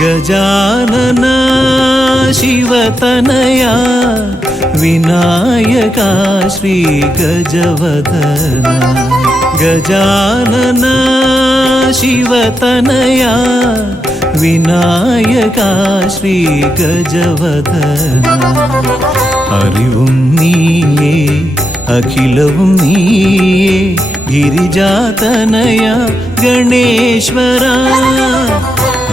ಗಜಾನನ ಶಿವತನಯ ವಿನಾಯಕ ಶ್ರೀ ಗಜವದನ ಗಜಾನನ ಶಿವತನಯ ವಿನಾಯಕ ಶ್ರೀ ಗಜವದನ അറിവും നീയേ അഖിലവും നീയേ ഗിരിജാതനയ ഗണേശ്വര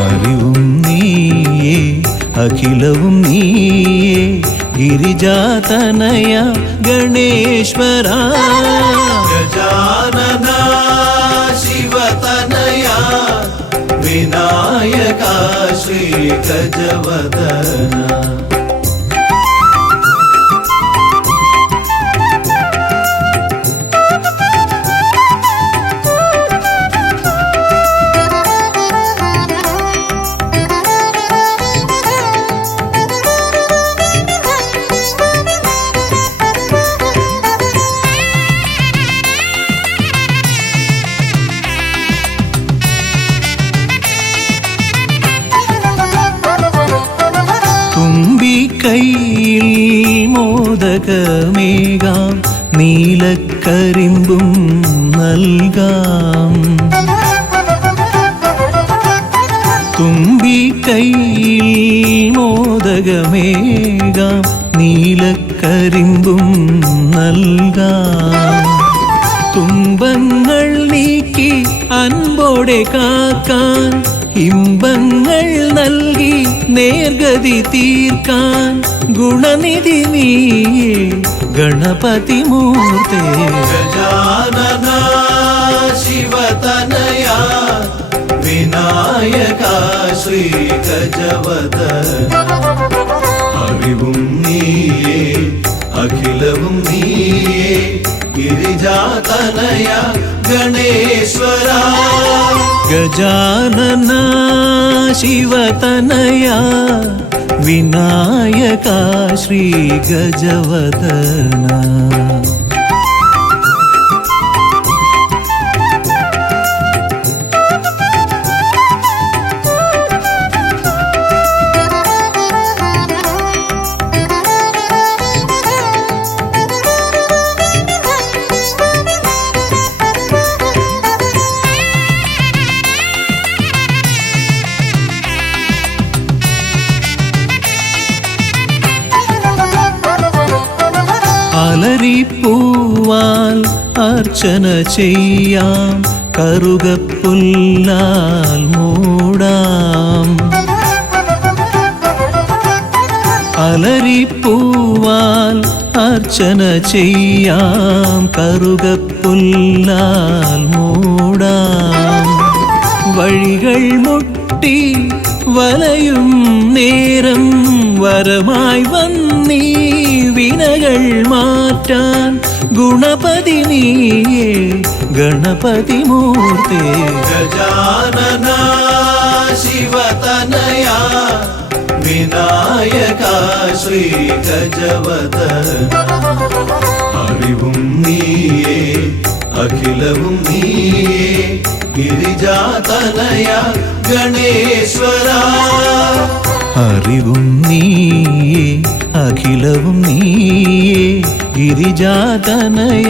അറിവും നീയേ അഖിലവും നീയേ ഗിരിജാതനയ ഗണേശ്വര ഗജാനന ശിവതനയ വിനായക ശ്രീ ഗജവദന കൈയിൽ മോദകമേകാം നീലക്കരിമ്പും നൽകാം തുമ്പി കൈയിൽ മോദകമേകാം നീലക്കരിമ്പും നൽകാം തുമ്പങ്ങൾ നീക്കി അൻപോടെ കാക്കാൻ ഇമ്പങ്ങൾ നൽകി നേർഗതി തീർക്കാൻ ഗുണനിധി നീയേ ഗണപതി മൂർത്തേ ഗജാനന ശിവതനയ വിനായക ശ്രീ ഗജവദന അറിവും നീയേ അഖിലവും നീയേ ഗിരിജാതനയ ഗണേശ്വര ഗജാനന ശിവതനയ വിനായക ശ്രീ ഗജവദന അലരിപ്പൂവാൽ അർച്ചന ചെയ്യാം കറുകപ്പുല്ലാൽ മൂടാം അലരിപ്പൂവാൽ അർച്ചന ചെയ്യാം കറുകപ്പുല്ലാൽ മൂടാം വഴികൾ മുട്ടി വലയും നേരം വരമായി വന്നീ വിനകൾ മാറ്റാൻ ഗുണപതി നീയേ ഗണപതി മൂർത്തേ ഗജാനന ശിവതനയ വിനായക ശ്രീ ഗജവദന അറിവും നീയേ അഖിലവും നീയേ ഗിരിജാതനയ ഗണേശ്വര അറിവും നീയേ അഖിലവും നീയേ ഗിരിജാതനയ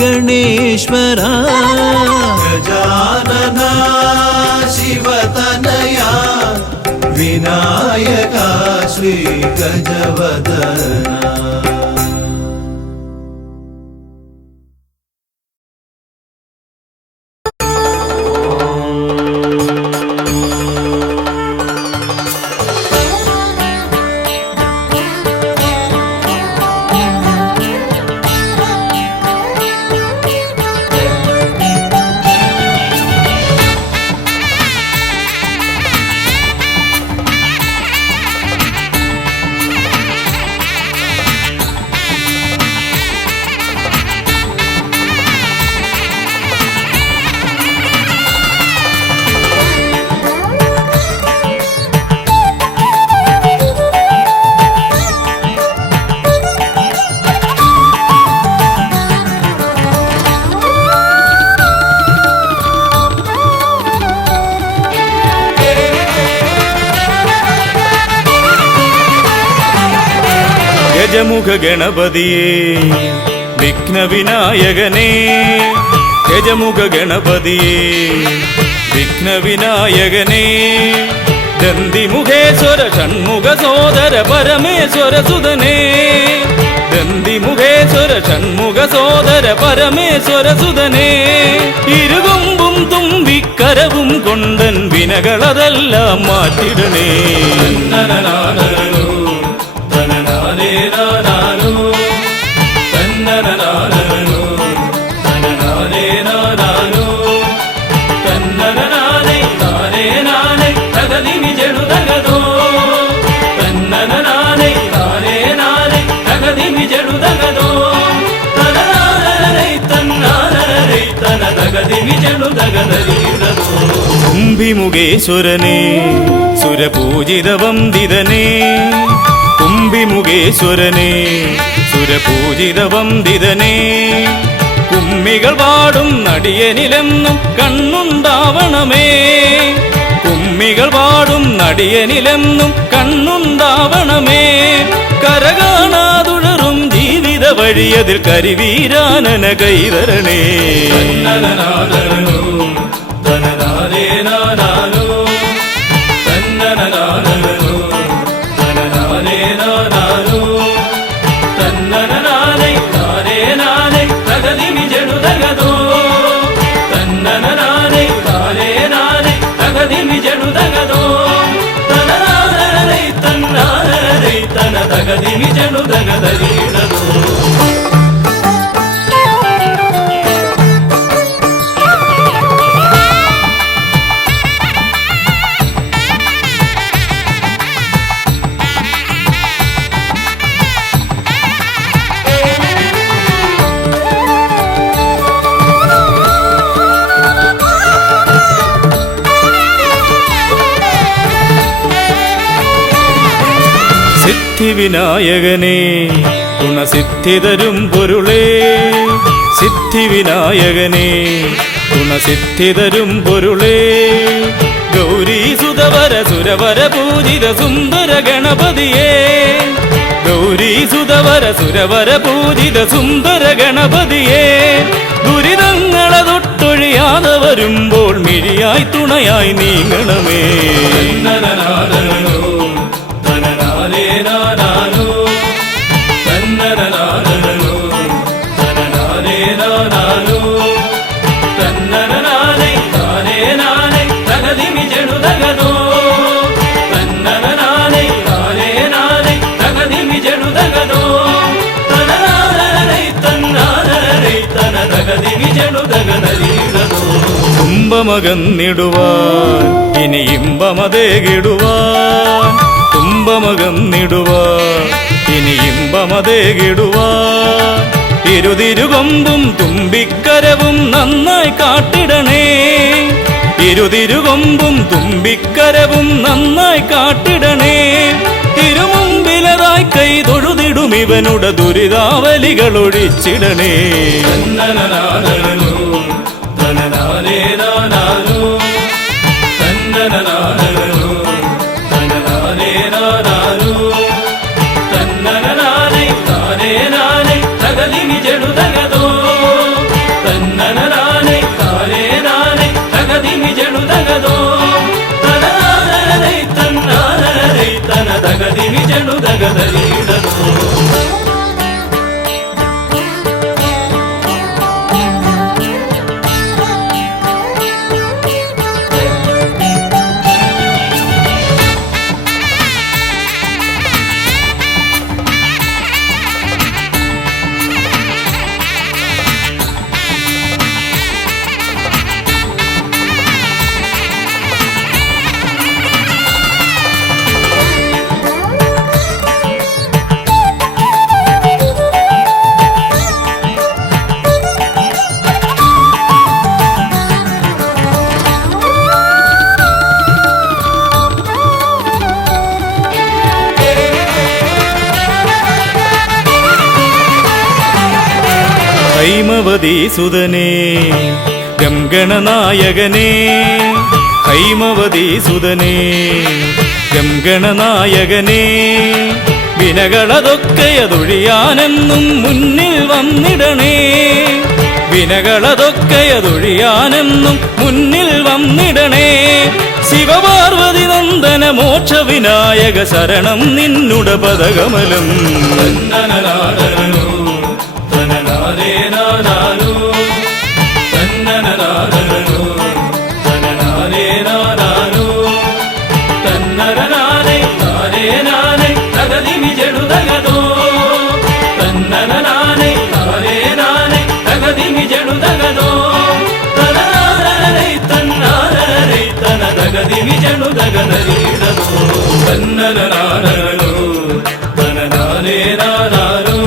ഗണേശ്വര ഗജാനന ശിവതനയ വിനായക ശ്രീ ഗജവദന ഗജമുഖ ഗണപതിയേ വിഘ്നവിനായകനേ ഗജമുഖ ഗണപതിയേ വിഘ്നവിനായകനേ ദന്തിമുഖേശ്വര ഷൺമുഖ സോദര പരമേശ്വര സുതനേ ദന്തിമുഖേശ്വര ഷൺമുഖ സോദര പരമേശ്വര സുതനേ ഇരുകൊമ്പും തുമ്പിക്കരവും കൊണ്ടൻ വിനകളതെല്ലാം മാറ്റിടണേ കുംഭിമുഖേശ്വരനേ സുരപൂജിത വന്ദിതനേ കുംഭിമുഖേശ്വരനേ സുരപൂജിത വന്ദിതനേ കുമ്മികൾ പാടും നടിയനിലെന്നും കണ്ണുണ്ടാവണമേ കുമ്മികൾ പാടും നടിയനിലെന്നും കണ്ണുണ്ടാവണമേ കരകാണാതുഴറും ജീവിത വഴിയതിൽ കരിവീരാനന കൈതരണേ സിദ്ധിവിനായകനേ ഗുണസിദ്ധിതരും പൊരുളേ സിദ്ധിവിനായകനേ ഗുണസിദ്ധിതരും പൊരുളേ ഗൗരീസുതവര സുരവര പൂജിത സുന്ദര ഗണപതിയേ ഗൗരീസുതവര സുരവര പൂജിത സുന്ദര ഗണപതിയേ ദുരിതങ്ങളെ തൊട്ടൊഴിയാതെ വരുമ്പോൾ മിഴിയായി തുണയായി നീങ്ങണമേ തുമ്പമകന്നിടുവാൻ ഇനി ഇമ്പമതേകിടുവാൻ തുമ്പമകന്നിടുവാൻ ഇനി ഇമ്പമതേകിടുവാൻ ഇരുതിരുകൊമ്പും തുമ്പിക്കരവും നന്നായി കാട്ടിടണേ ഇരുതിരുകൊമ്പും തുമ്പിക്കരവും നന്നായി കാട്ടിടണേ തിരുമുമ്പിലതായി കൈ തൊഴുതിടും ഇവനുടെ ദുരിതാവലികൾ ഒഴിച്ചിടണേ ഹൈമവതി സുതനേ ഗംഗണനായകനേ ഹൈമവതി സുതനേ ഗംഗണനായകനേ വിനകളതൊക്കെയതൊഴിയാനെന്നും മുന്നിൽ വന്നിടണേ. വിനകളതൊക്കെയതൊഴിയാനെന്നും മുന്നിൽ വന്നിടണേ. ശിവപാർവതി നന്ദന മോക്ഷ വിനായക ശരണം നിന്നുട പദകമലം. തന്നനനാദനോ തനനാദേ നാദാനോ തന്നനനാദനോ തനനാദേ നാദാനോ തന്നനനാദേ നാദേ നാദേ തകദിമി ജടുതകദോ തന്നനനാദേ നാദേ നാദേ തകദിമി ജടുതകദോ തനനാദനരൈ തന്നാദനരൈ തനതകദിമി ജടുതകദരീടദോ തന്നനനാദനോ തനനാദേ നാദാനോ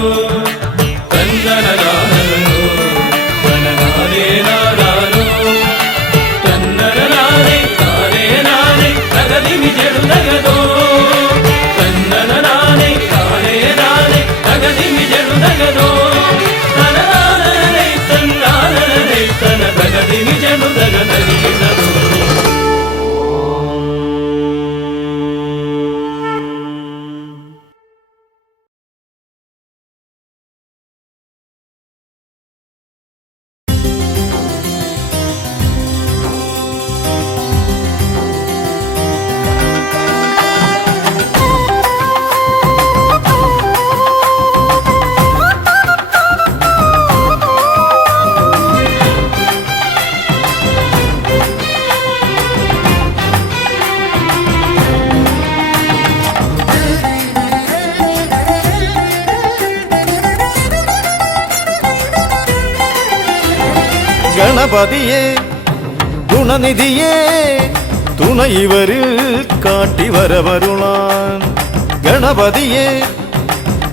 തന്നനനാദനോ തനനാദേ നാദാനോ തന്നനനാദേ നാദേ നാദേ തകദിമി ജടുതകദോ തന്നനനാദേ നാദേ നാദേ തകദിമി ജടുതകദോ തനനാദനരൈ തന്നാദനരൈ തനതകദിമി ജടുതകദരീടദോ. ഗണപതിയെ ഗുണനിധിയെ തുണയിവരിൽ കാട്ടിവരവരുളാൻ. ഗണപതിയെ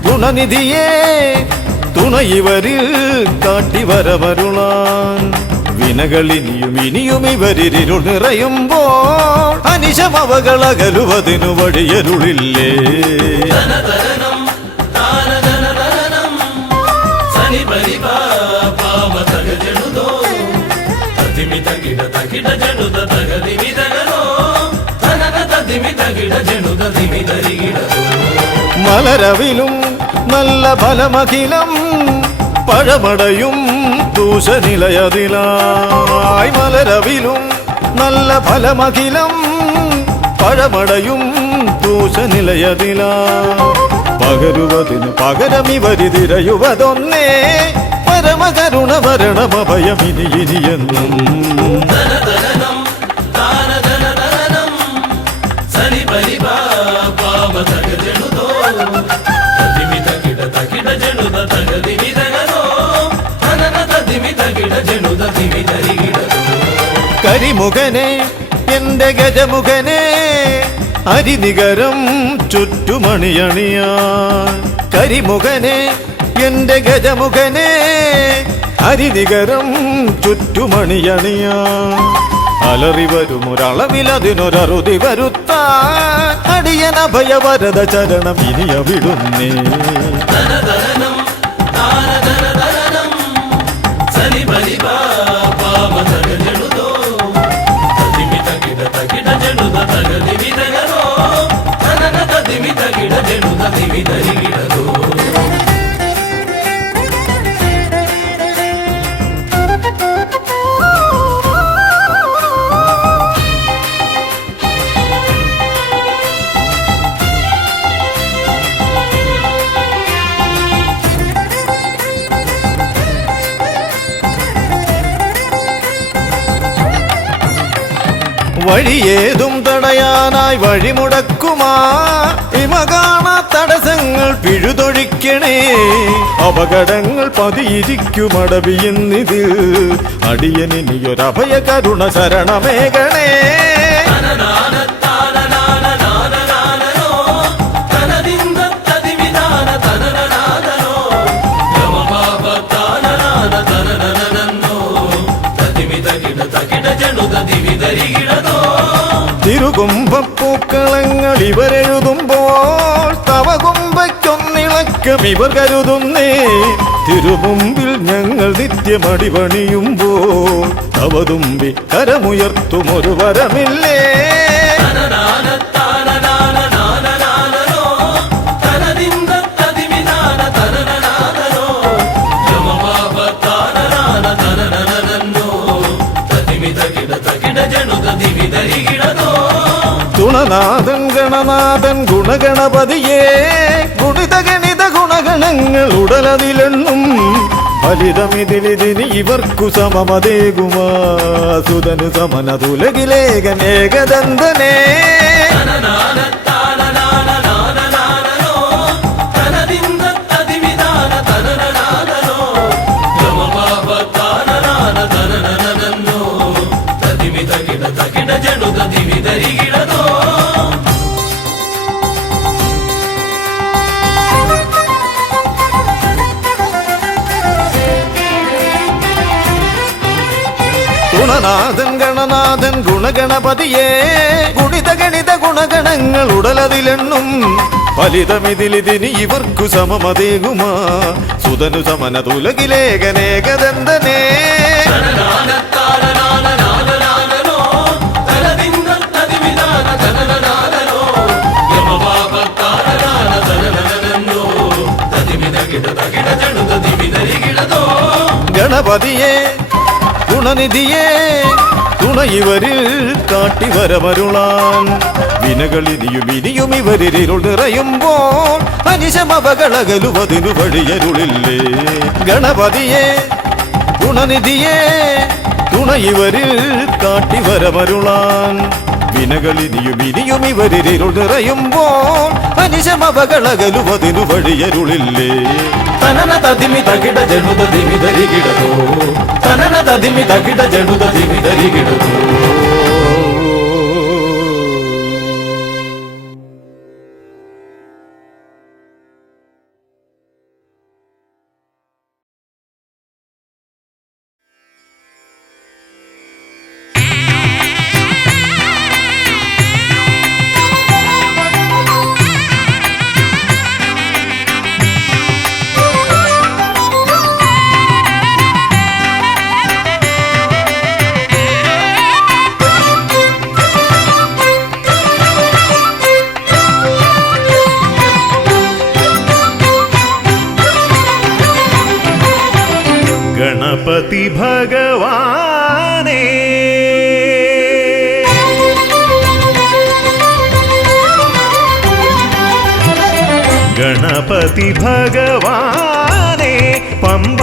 ഗുണനിധിയെ തുണയിവരിൽ കാട്ടിവരവരുളാൻ. വിനകളിനിയും ഇനിയും ഇവരിരുൾ നിറയുമ്പോൾ അനിശമവകളകലുവതിനു വഴിയരുളില്ലേ. മലരവിലും നല്ല ഫലമഖിലം പഴമടയും ദൂഷനിലയതിലായി. മലരവിലും നല്ല ഫലമഖിലം പഴമടയും ദൂഷനിലയതിലായി. പകരുവതിനു പകരമിവരിതിരയുവതൊന്നേ പരമകരുണ വരണമഭയമിനി ഇനിയെന്നും. കരിമുഖനെ എന്റെ ഗജമുഖനെ അരിനികരം ചുറ്റുമണിയണിയാൻ. കരിമുഖനെ എന്റെ ഗജമുഖനെ അരിനികരം ചുറ്റുമണിയണിയാൻ. അലറി വരുമൊരളവിലതിനൊരറുതി വരുത്താൻ അടിയനഭയവരദ ചരണം ഇനിയ വിടുന്നേ. വഴിയേതും തടയാനായി വഴിമുടക്കുമാ ഇമ കാണാ തടസ്സങ്ങൾ പിഴുതൊഴിക്കണേ. അപകടങ്ങൾ പതിയിരിക്കുമടവിയെന്നിതിൽ അടിയനിയൊരഭയ കരുണ ശരണമേകണേ. തിരുകുംഭപ്പൂക്കളങ്ങൾ ഇവരെഴുതുമ്പോൾ തവകുംഭയ്ക്കൊന്നിളക്കം ഇവർ കരുതുന്നേ. തിരുമുമ്പിൽ ഞങ്ങൾ നിത്യമടിപണിയുമ്പോൾ തവതുമ്പി കരമുയർത്തുമൊരു വരമില്ലേ. തനദിൻ ഗുണനാഥൻ ഗണനാഥൻ ഗുണഗണപതിയേ ഗുണിത ഗണിത ഗുണഗണങ്ങൾ ഉടലതിലെണ്ണും ഫലിതമിതിലിതിന് ഇവർക്കു സമമതേകുമാ സുതനു സമനതുലകിലേകനേകദന്തനേ ഗുണനാഥൻ ഗണനാഥൻ ഗുണഗണപതിയേ ഗുണിത ഗണിത ഗുണഗണങ്ങൾ ഉടലതിലെണ്ണും ഫലിതമിതിലിതിന് ഇവർക്കു സമമതേകുമാ സുതനു സമനതുലകിലേകനേകദന്തനേ ഗണപതിയേ ഗുണനിധിയേ തുണയിവരിൽ കാട്ടിവരമരുളാൻ വിനകളിനിയും ഇനിയും ഇവരിരുൾ നിറയുമ്പോൾ അനിശമവകളകലുവതിനു വഴിയരുളില്ലേ ഗണപതിയേ ഗുണനിധിയേ തുണയിവരിൽ കാട്ടിവരമരുളാൻ വിനകളിനിയും ഇനിയും ഇവരിരുൾ നിറയുമ്പോൾ അനിശമവകളകലുവതിനു വഴിയരുളില്ലേ തനന തതിമി തകിട ജനുത ദിമി ധരികിടതോ തനന തതിമി തകിട ജനുത ദിമി ധരികിടതോ ഗണപതി ഭഗവാനേ ഗണപതി ഭഗവാനേ പമ്പ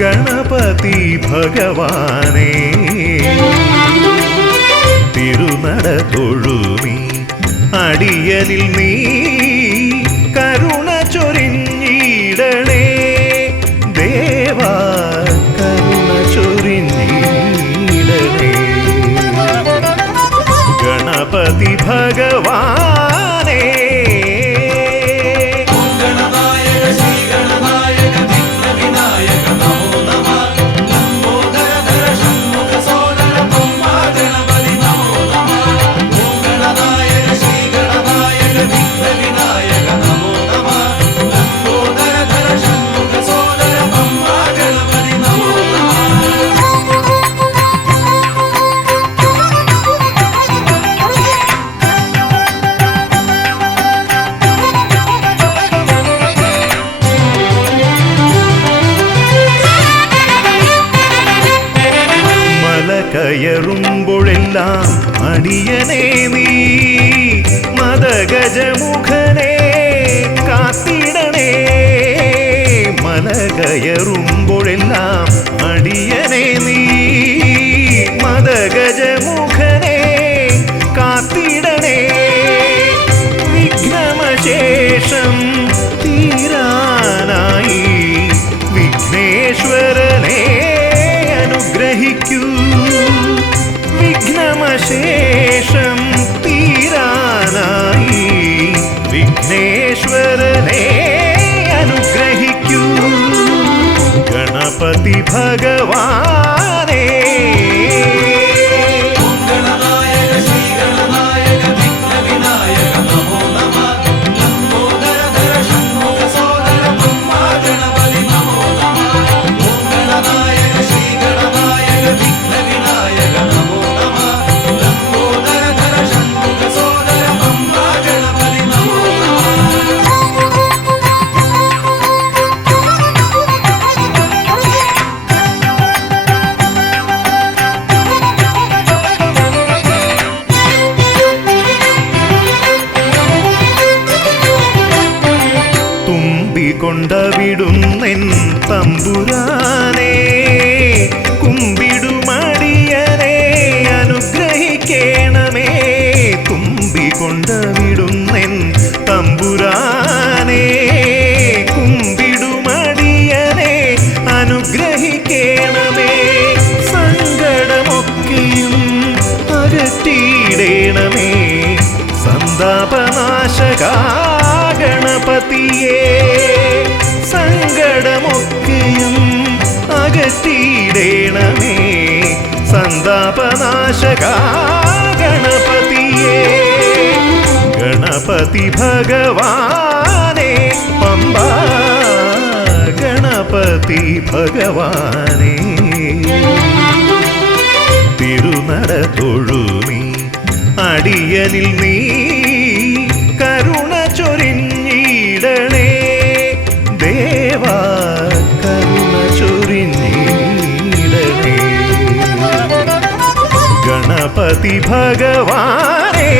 ഗണപതി ഭഗവാനേ തിരുനട തൊഴുമി അടിയനിൽ നീ കരുണ ചൊരിഞ്ഞിടണേ ദേവാ കരുണ ചൊരിഞ്ഞിടണേ ഗണപതി ഭഗവാനേ കയറുമ്പോഴെല്ലാം അടിയനേ നീ മദഗജമുഖനെ കാത്തിടണേ മല കയറുമ്പോഴെല്ലാം അടിയനേ നീ മദഗജമുഖനെ കാത്തിടണേ വിഘ്നമശേഷം തീരാനായി വിഘ്നേശ്വരനെ അനുഗ്രഹിക്കൂ വിഘ്നമശേഷം തീരാനായി വിഘ്നേശ്വരനെ അനുഗ്രഹിക്കൂ ഗണപതി ഭഗവാനേ കൊണ്ടവിടുന്നെൻ തമ്പുരാനെ കുമ്പിടുമടിയനെ അനുഗ്രഹിക്കണമേ കുമ്പികൊണ്ടവിടുന്നെൻ തമ്പുരാനെ കുമ്പിടുമടിയനെ അനുഗ്രഹിക്കണമേ സങ്കടമൊക്കെയും അകറ്റിയിടണമേ സന്താപനാശക ഗണപതിയേ സങ്കടമൊക്കെയും അകറ്റിയിടണമേ സന്താപനാശക ഗണപതിയേ ഗണപതി ഭഗവാനെ പമ്പ ഗണപതി ഭഗവാനെ തിരുനട തൊഴുമീ അടിയനിൽ നീ കരുണ ചൊരിഞ്ഞിടണേ ദേവാ കരുണ ചൊരിഞ്ഞിടണേ ഗണപതി ഭഗവാനേ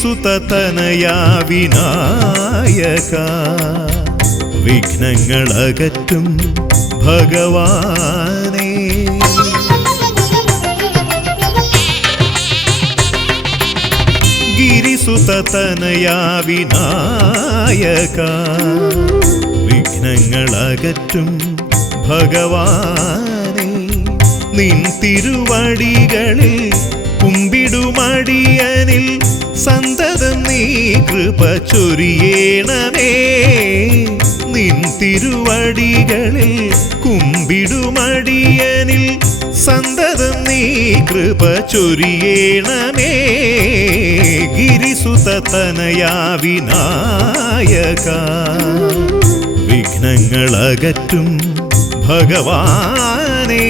സുതനയാ വിനായക വിഘ്നങ്ങളകറ്റും ഭഗവാനേ ഗിരിസുതനയാ വിനായക വിഘ്നങ്ങളകറ്റും ഭഗവാനേ നിൻ തിരുവടികളിൽ കുമ്പിടുമടിയനിൽ സന്തതം നീ കൃപ ചൊരിയണമേ നിൻ തിരുവടികളിൽ കുമ്പിടുമടിയനിൽ സന്തതം നീ കൃപ ചൊരിയണമേ ഗിരിസുതനയാ വിനായക വിഘ്നങ്ങളകറ്റും ഭഗവാനേ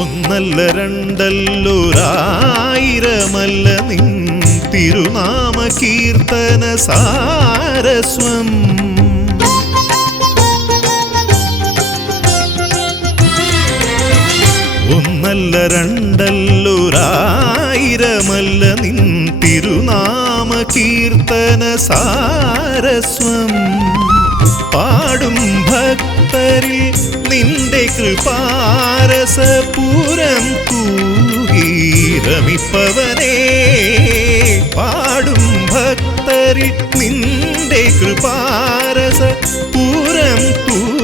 ഒന്നല്ല രണ്ടല്ലൊരായിരമല്ല നിൻ തിരുനാമ കീർത്തന സാരസ്വം ഒന്നല്ല രണ്ടല്ലൊരായിരമല്ല നിൻ തിരുനാമ കീർത്തന സാരസ്വം പാടും ഭക്തരിൽ നിന്റെ കൃപാരസപൂരം തൂകീരമിപ്പവനേ പാടും ഭക്തരിൽ നിന്റെ കൃപാരസപൂരം തൂകീരമിപ്പവനേ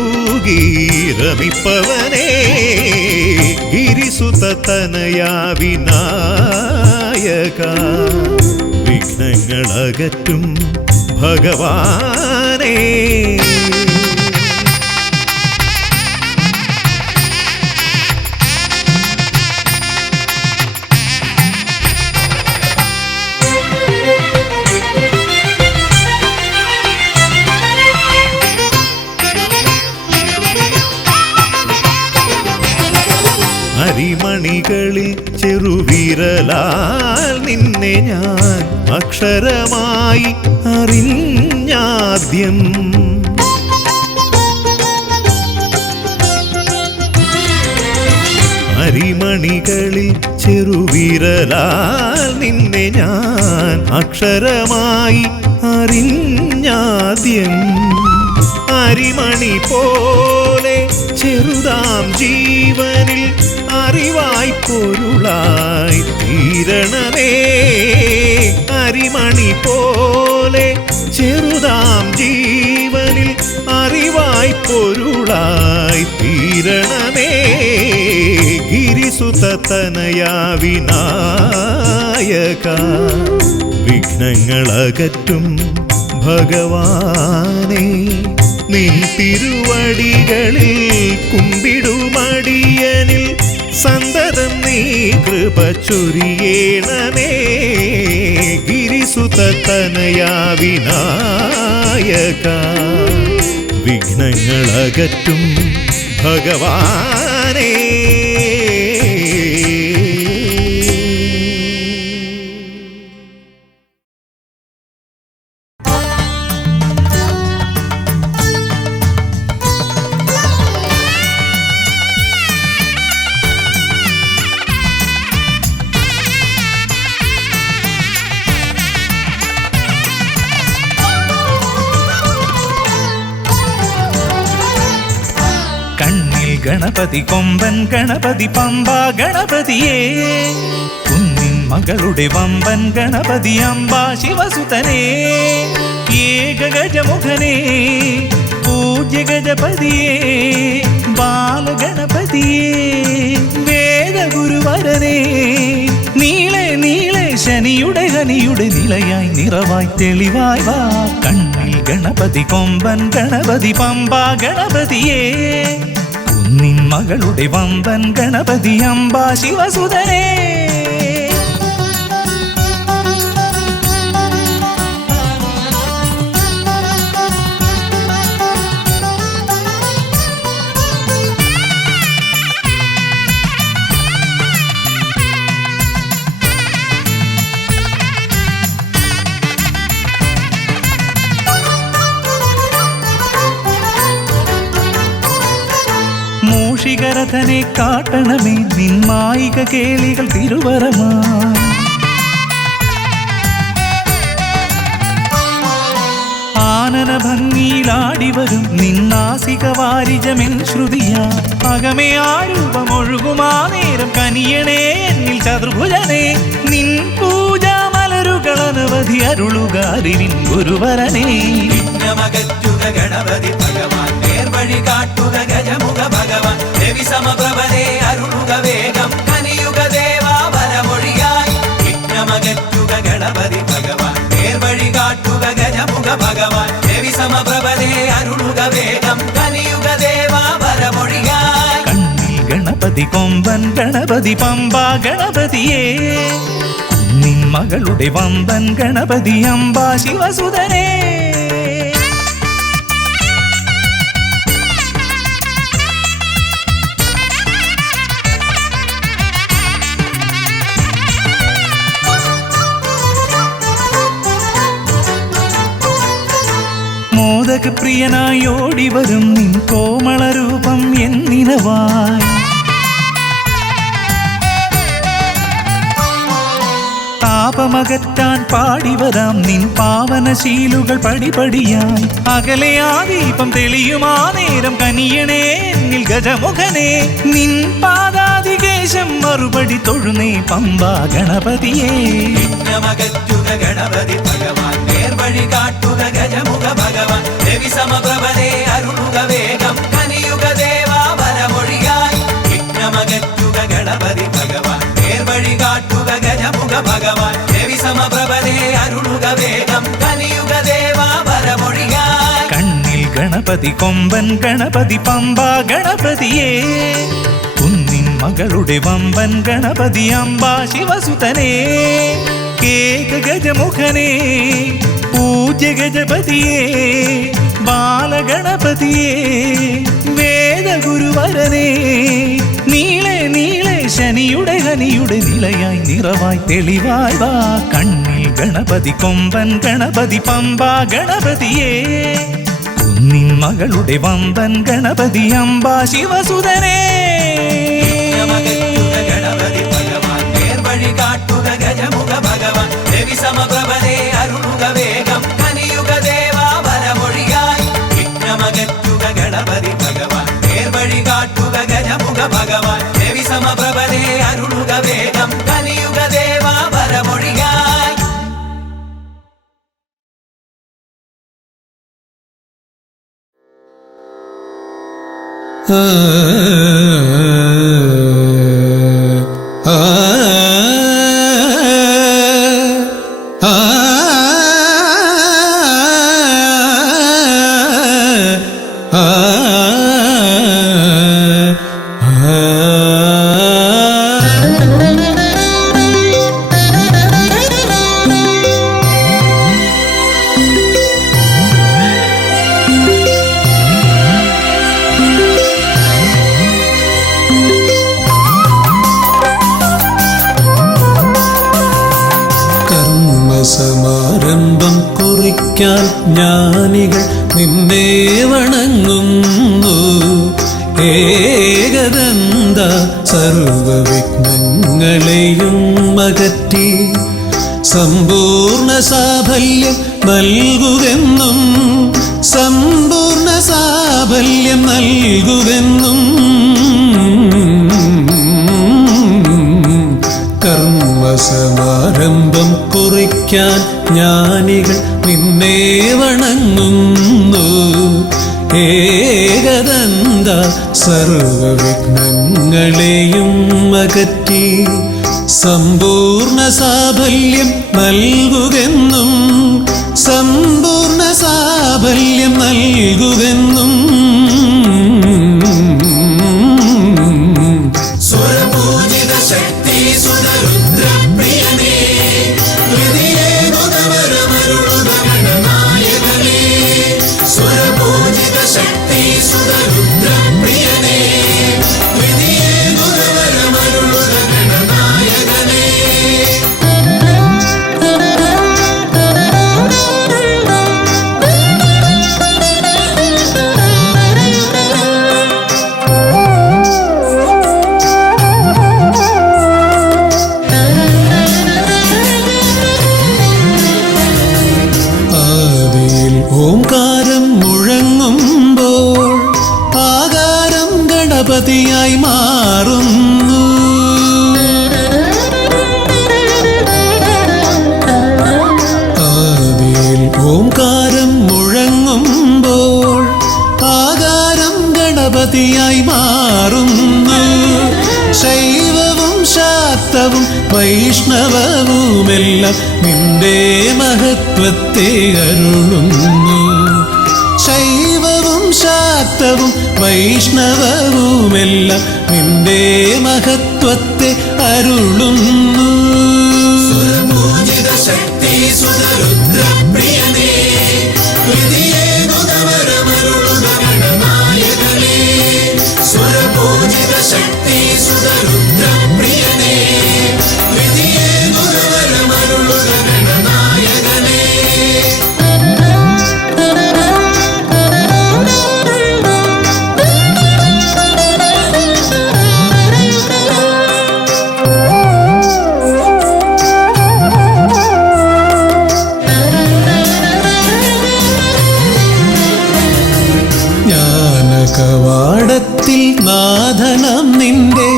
ഗിരിസുതനയാ വിനായക വിഘ്നങ്ങളകറ്റും ഭഗവാനേ അരിമണികളിൽ ചെറുവിരലാൽ നിന്നെ ഞാൻ അക്ഷരമായി അറിഞ്ഞാദ്യം അരിമണികളിൽ ചെറുവിരലാൽ നിന്നെ ഞാൻ അക്ഷരമായി അറിഞ്ഞാദ്യം അരിമണി പോലെ ചെറുതാം ജീവനിൽ അറിവായി പൊരുളായി തീരണമേ. അരിമണി പോലെ ചെറുതാം ജീവനിൽ അറിവായി പൊരുളായി തീരണമേ. ഗിരിസുതനയാ വിനായക വിഘ്നങ്ങളകറ്റും ഭഗവാനേ, നിൻ തിരുവടികളിൽ കുമ്പിടുമടിയനിൽ സന്തതം നീ കൃപ ചൊരിയണമേ. ഗിരിസുതനയാ വിനായക വിഘ്നങ്ങളകറ്റും ഭഗവാനേ. ഗണപതി കൊമ്പൻ ഗണപതി പമ്പ ഗണപതിയേ, കുന്നിൻ മകളുടെ വമ്പൻ ഗണപതി അംബ ശിവസുതനേ. ഏകഗജമുഖനേ പൂജ്യ ഗജപതിയേ, ബാലഗണപതിയേ വേദഗുരുവരനേ. നീളെ നീളെ ശനിയുടെ ഹനിയുടെ നിലയായി നിറവായി തെളിവായി വാ. കണ്ണിൽ ഗണപതി കൊമ്പൻ ഗണപതി പമ്പ ഗണപതിയേ, നിൻ മകളുടെ വമ്പൻ ഗണപതി അംബ ശിവസുതനേ. മൂഷികരഥനെ കാട്ടണമേ നിൻ മായിക കേളികൾ തിരുവരമായി. ആനന ഭംഗിയിലാടിവരും നിന്നാസിക വാരിജമെൻ ശ്രുതിയാ. അകമേ ആരൂപമൊഴുകുമാ നേരം കനിയണേ എന്നിൽ ചതുർഭുജനേ. നിൻ പൂജാമലരുകളനവധി അരുളുകാരിൻ ഗുരുവരനേ. വിഘ്നമകറ്റുക ഗണപതി ഭഗവാൻ, നേർവഴി കാട്ടുക ഗജമുഖ ഭഗവാൻ. രവി സമപ്രഭനെ അരുളുക വേഗം, കനിയുക ദേവാ വരമൊഴിയായി. വിഘ്നമകറ്റുക ഗണപതി ഭഗവാൻ, നേർവഴി കാട്ടുക ഗജമുഖ ഭഗവാൻ. രവി സമപ്രഭനെ അരുളുക വേഗം, കനിയുക ദേവാ വരമൊഴിയായി. കണ്ണിൽ ഗണപതി കൊമ്പൻ ഗണപതി പമ്പ ഗണപതിയേ, നിൻ മകളുടെ വമ്പൻ ഗണപതി അംബ ശിവസുതനേ. മോദകപ്രിയനായി ഓടിവരും നിൻ കോമളരൂപം എന്നിനവായി. താപമകറ്റാൻ പാടിവരാം നിൻ പാവനശീലുകൾ പടിപടിയായി. അകലെ ആ ദീപം തെളിയുമാ നേരം കനിയണേ എന്നിൽ ഗജമുഖനേ. നിൻ പാദാതികേശം മറുപടി തൊഴുന്നേ പമ്പ ഗണപതിയേ. വിഘ്നമകറ്റുക ഗണപതി ഭഗവാൻ, നേർവഴി കാട്ടുക ഗജമുഖ ഭഗവാൻ. രവി സമപ്രഭനെ അരുളുക വേഗം, കനിയുക ദേവാ വരമൊഴിയായി. വിഘ്നമകറ്റുക ഗണപതി ഭഗവാൻ, നേർവഴി കാട്ടുക ഗജമുഖ ഭഗവാൻ. രവി സമപ്രഭനെ അരുളുക വേഗം, കനിയുക ദേവാ വരമൊഴിയായി. കണ്ണിൽ ഗണപതി കൊമ്പൻ ഗണപതി പമ്പ ഗണപതിയേ, കുന്നിൻ മകളുടെ വമ്പൻ ഗണപതി അംബ ശിവസുതനേ. ഏകഗജമുഖനേ പൂജ്യ ഗജപതിയേ, ബാലഗണപതിയേ വേദഗുരുവരനേ. നീളെ നീളെ ശനിയുടെ ഹനിയുടെ നിലയായി നിറവായി തെളിവായി വാ. കണ്ണിൽ ഗണപതി കൊമ്പൻ ഗണപതി പമ്പ ഗണപതിയേ, കുന്നിൻ മകളുടെ വമ്പൻ ഗണപതി അംബ ശിവസുതനേ. വിഘ്നമകറ്റുക ഗണപതി ഭഗവാൻ, നേർവഴി കാട്ടുക ഗജമുഖ ഭഗവാൻ. രവി സമപ്രഭനെ അരുളുക വേഗം, കനിയുക ദേവാ വരമൊഴിയായി. വിഘ്നമകറ്റുക ഗണപതി ഭഗവാൻ, നേർവഴി സമാരംഭം കുറിക്കാൻ ജ്ഞാനികൾ നിന്നെ വണങ്ങുന്നു. ഏകദന്ത സർവവിഘ്നങ്ങളെയും അകറ്റി സമ്പൂർണ്ണ സാഫല്യം നൽകുകെന്നും സമ്പൂർണ്ണ സാഫല്യം നൽകുകെന്നും കർമ്മസമാരംഭം കുറിക്കാൻ ജ്ഞാനികൾ നിന്നെ വണങ്ങുന്നു. ഏകദന്ത സർവവിഘ്നങ്ങളെയും അകറ്റി സമ്പൂർണ്ണ സാഫല്യം നൽകുകെന്നും സമ്പൂർണ്ണ സാഫല്യം നൽകുകെന്നും സ്വരപൂജിത ശക്തി സുതരുദ്രപ്രിയനേ ഹൃദയേ ഗുണവരമരുളുക ഗണനായകനേ. സ്വരപൂജിത ശക്തി സുതരുദ്രപ്രിയനേ ഹൃദയേ ഗുണവരമരുളുക ഗണനായകനേ. ഓംകാരം മുഴങ്ങുമ്പോൾ ആകാരം ഗണപതിയായി മാറുന്നു. ആദിയിൽ ഓംകാരം മുഴങ്ങുമ്പോൾ ആകാരം ഗണപതിയായി മാറുന്നു. ശൈവവും ശാക്തവും വൈഷ്ണവവുമെല്ലാം നിന്റെ മഹത്വത്തെ അരുളുന്നു. ശൈവവും ശാക്തവും വൈഷ്ണവവുമെല്ലാം നിന്റെ മഹത്വത്തെ അരുളുന്നു. സ്വരപൂജിത ശക്തി സുതരുദ്രപ്രിയനേ ഹൃദയേ ഗുണവരമരുളുക ഗണനായകനേ. സ്വരപൂജിത ശക്തി സുതരുദ്രപ്രിയനേ ഹൃദയേ ഗുണവരമരുളുക ഗണനായകനേ. ജ്ഞാനകവാടത്തിൽ നാഥനം നിന്റെ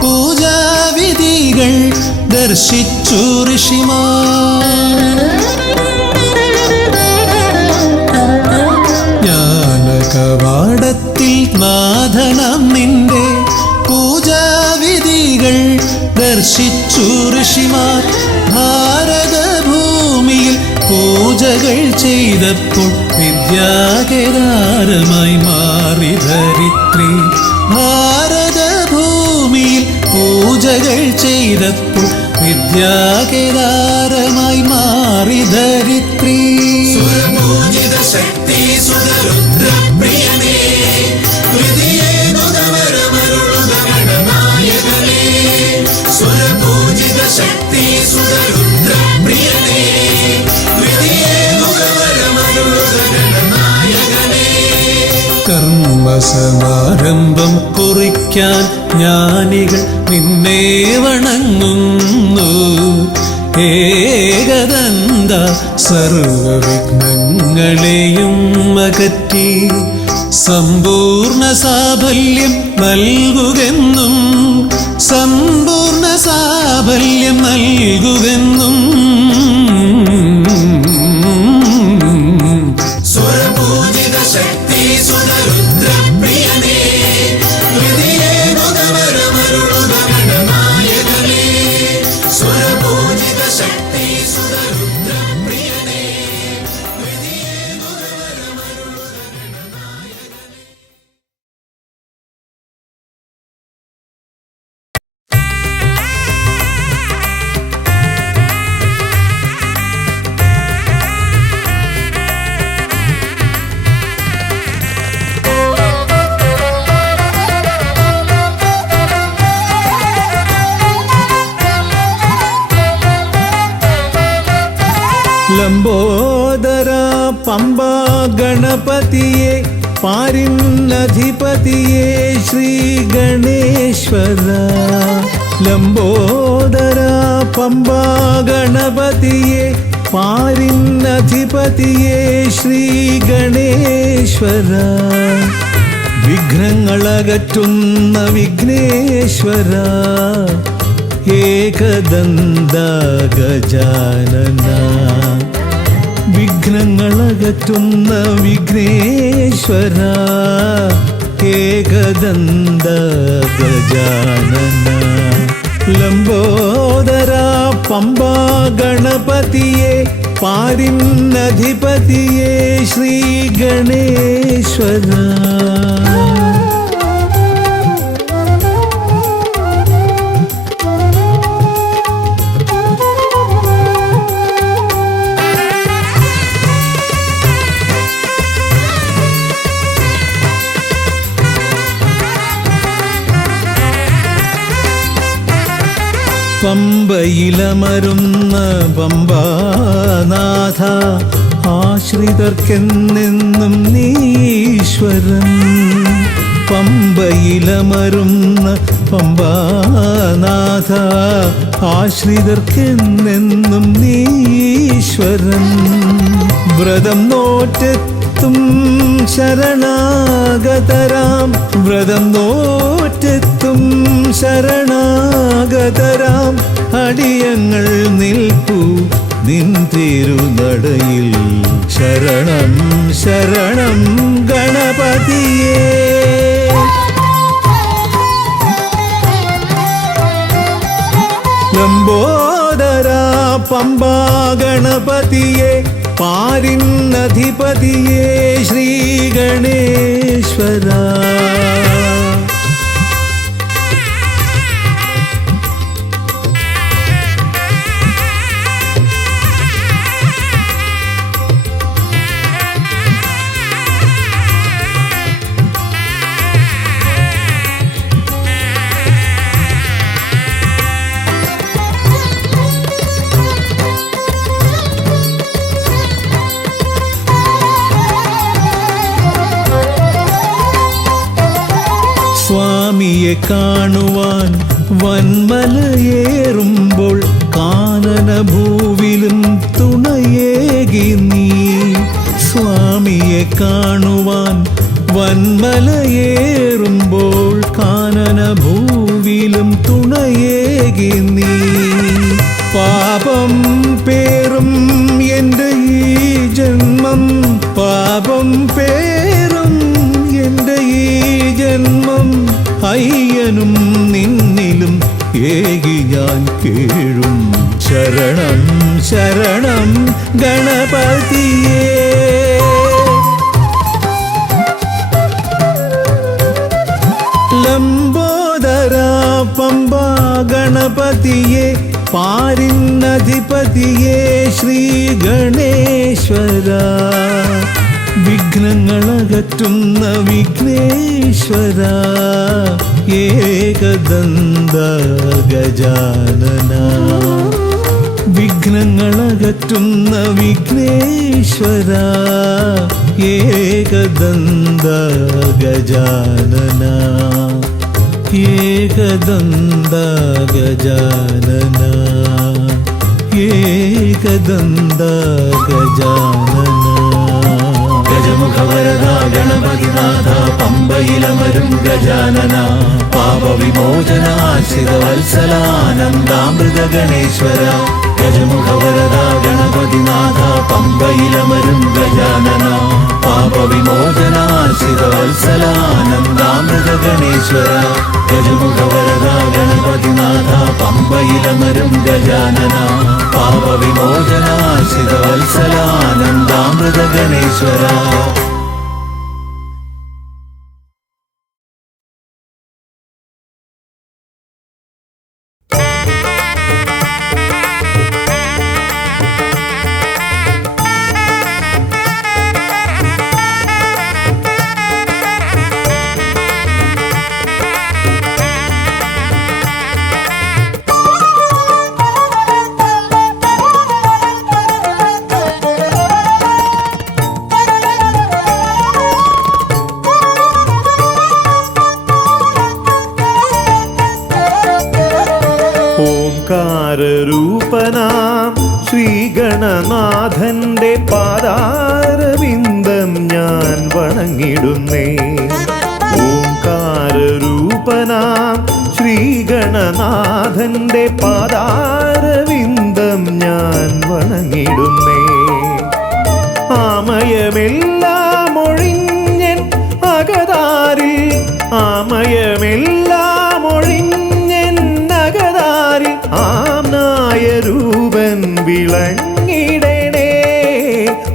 പൂജാവിധികൾ ദർശിച്ചു ഋഷിമാർ. ജ്ഞാനകവാടത്തിൽ നാഥനം നിന്റെ പൂജാവിധികൾ ദർശിച്ചു ഋഷിമാർ. ഭാരതഭൂമിയിൽ പൂജകൾ ചെയ്തപ്പോൾ വിദ്യാകേദാരമായി മാറി ധരിത്രി. ഭാരതഭൂമിയിൽ പൂജകൾ ചെയ്തപ്പോൾ വിദ്യാകേദാരമായി മാറി ധരിത്രി. സ്വരപൂജിത ശക്തി സുതരുദ്രപ്രിയനേ ഹൃദയേ ഗുണവരമരുളുക ഗണനായകനേ. സ്വരപൂജിത ശക്തി സുതരുദ്രപ്രിയനേ ഹൃദയേ ഗുണവരമരുളുക ഗണനായകനേ. കർമ്മസമാരംഭം കുറിക്കാൻ ജ്ഞാനികൾ നിന്നെ വണങ്ങുന്നു. ഏകദന്ത സർവവിഘ്നങ്ങളെയും അകറ്റി സമ്പൂർണ്ണ സാഫല്യം നൽകുകെന്നും സമ്പൂർണ്ണ സാഫല്യം നൽകുകെന്നും സ്വരപൂജിത ശക്തി സുതരുദ്രപ്രിയനേ ലംബോദര പമ്പ ഗണപതിയെ പാരിന്നധിപതിയെ ശ്രീ ഗണേശ്വര. ലംബോദര പമ്പ ഗണപതിയെ പാരിന്നധിപതിയെ ശ്രീ ഗണേശ്വര. വിഘ്നങ്ങളകറ്റുന്ന വിഘ്നേശ്വര ഏകദന്ത ഗജാനന. വിഘ്നങ്ങളകറ്റുന്ന വിഘ്നേശ്വര ഏകദന്ത ഗജാനന. ലംബോദര പമ്പ ഗണപതിയെ പാരിന്നധിപതിയെ ശ്രീ ഗണേശ്വര. പമ്പയിലമരുന്ന പമ്പാനാഥ ആശ്രിതർക്കെന്നെന്നും നീശ്വരൻ. പമ്പയിലമരുന്ന പമ്പാനാഥ ആശ്രിതർക്കെന്നെന്നും നീശ്വരൻ. വ്രതം നോറ്റെത്തും ശരണാഗതരാം വ്രതം നോറ്റെത്തും ശരണാഗതരാം അടിയങ്ങൾ നിൽപ്പു നിൻ തിരുനടയിൽ. ശരണം ശരണം ഗണപതിയേ. ലംബോദര പമ്പ ഗണപതിയെ പാരിന്നധിപതിയെ ശ്രീ ഗണേശ്വര. സ്വാമിയെ കാണുവാൻ വന്മലയേറുമ്പോൾ കാനനഭൂവിലും തുണയേകി നീ. സ്വാമിയെ കാണുവാൻ വന്മലയേറുമ്പോൾ കാനനഭൂവിലും തുണയേകി നീ. പാപം പേറും എൻ്റെ ഈ ജന്മം പാപം പേറും എൻ്റെ ഈ ജന്മം അയ്യനും നിന്നിലും ഏകി ഞാൻ കേഴും. ശരണം ശരണം ഗണപതിയേ. ലംബോദര പമ്പ ഗണപതിയെ പാരിന്നധിപതിയെ ശ്രീ ഗണേശ്വര. വിഘ്നങ്ങളകറ്റുന്ന വിഘ്നേശ്വര ഏകദന്ത ഗജാനന. വിഘ്നങ്ങളകറ്റുന്ന വിഘ്നേശ്വര ഏകദന്ത ഗജാനന. ഏകദന്ത ഗജാനന ഏകദന്ത ഗജാനന. ഗജമുഖവരദ ഗണപതിനാഥ പമ്പയിലമരും ഗജാനന. പാപവിമോചന ആശ്രിത വത്സലാനന്ദാമൃത ഗണേശ്വര. ഗജമുഖവരദ ഗണപതിനാഥ പമ്പയിലമരും ഗജാനന. പാപവിമോചന ആശ്രിത വത്സലാനന്ദാമൃത ഗണേശ്വര. ഗജമുഖവരദ ഗണപതിനാഥ പമ്പയിലമരും ഗജാനന. പാപവിമോചന ആശ്രിത വത്സലാനന്ദാമൃത ഗണേശ്വര. ഓംകാരരൂപനാം ശ്രീഗണനാഥന്റെ പാദാരവിന്ദം ഞാൻ വണങ്ങിടുന്നേ. ഓംകാരരൂപനാം ശ്രീഗണനാഥന്റെ പാദാരവിന്ദം ഞാൻ വണങ്ങിടുന്നേ. ആമയമെല്ലാം ഒഴിഞ്ഞൻ അകതാരിൽ, ആമയമെല്ലാം ഒഴിഞ്ഞൻ അകതാരിൽ ആംനായ രൂപൻ വിളങ്ങിടണേ,